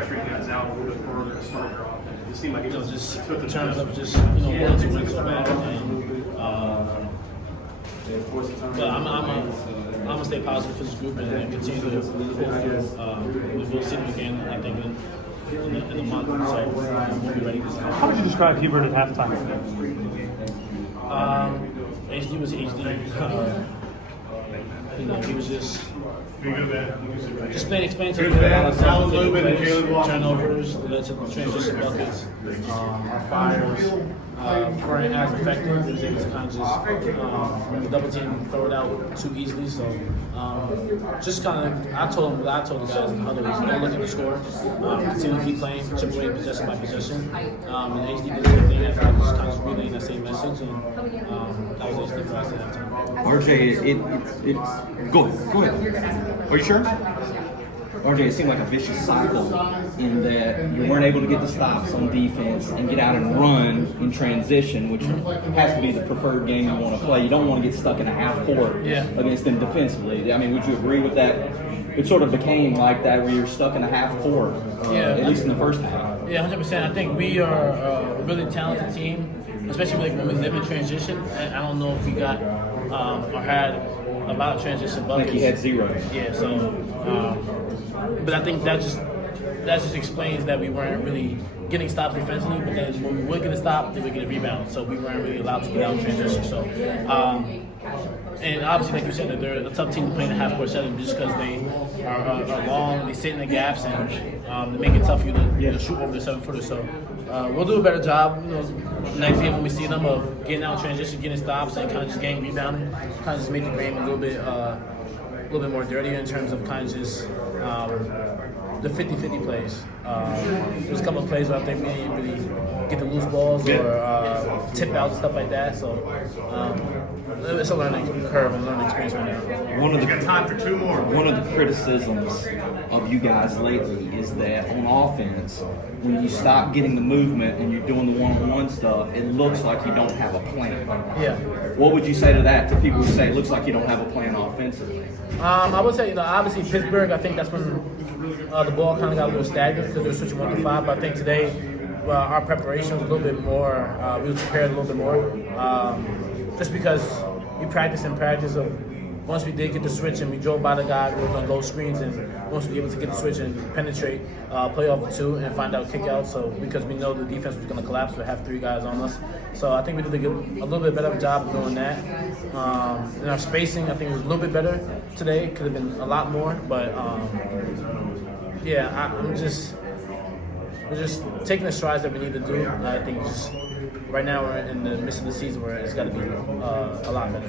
pressure you guys out a little bit further to start your offense? It seemed like it was just took in the terms steps. of just wanting to win so bad. But I'm gonna stay positive for this group and continue to pull through. We'll see them again, I think, in a month. So we'll be ready this time. How would you describe Hubert at halftime? HD was HD. He was just explaining to the players, turnovers, led to transition buckets, our fires weren't as effective. He was able to kind of just the double team throw it out too easily. So just kind of, I told the guys in the huddle, don't look at the score, continue to keep playing, chip away possession by possession. And HD did the same thing. I was just kind of relaying that same message, and that was HD for us at halftime. RJ, go ahead. Are you sure? RJ, it seemed like a vicious cycle in that you weren't able to get the stops on defense and get out and run in transition, which has to be the preferred game you want to play. You don't want to get stuck in a half court against them defensively. I mean, would you agree with that? It sort of became like that where you're stuck in a half court, at least in the first half. Yeah, 100%. I think we are a really talented team, especially when we live in transition. And I don't know if we got or had a lot of transition buckets. I think he had 0. Yeah, so, but I think that just explains that we weren't really getting stopped defensively, but then when we would get a stop, then we get a rebound. So we weren't really allowed to get out in transition. So, and obviously, like you said, that they're a tough team to play in a half-court setting just because they are long, they sit in the gaps, and they make it tough for you to shoot over the 7-footer. So we'll do a better job, next game when we see them of getting out in transition, getting stops, and kind of just getting rebounding, kind of just make the game a little bit more dirtier in terms of kind of just the 50-50 plays. There's a couple of plays where I think we didn't really get the loose balls or tip outs and stuff like that. So it's a learning curve and learning experience right now. One of the criticisms of you guys lately is that on offense, when you stop getting the movement and you're doing the one-on-one stuff, it looks like you don't have a plan. Yeah. What would you say to that, to people who say it looks like you don't have a plan offensively? I would say, obviously Pittsburgh, I think that's when the ball kind of got a little stagnant because they were switching 1 to 5. But I think today our preparation was a little bit more, we were prepared a little bit more. Just because we practiced in practice of once we did get the switch and we drove by the guy, we were going to go screens, and once we were able to get the switch and penetrate, play off of 2 and find out kick out. So because we know the defense was going to collapse, we have 3 guys on us. So I think we did a little bit better of a job of doing that. And our spacing, I think, was a little bit better today. Could have been a lot more, but we're just taking the strides that we need to do. I think just right now we're in the midst of the season where it's got to be a lot better.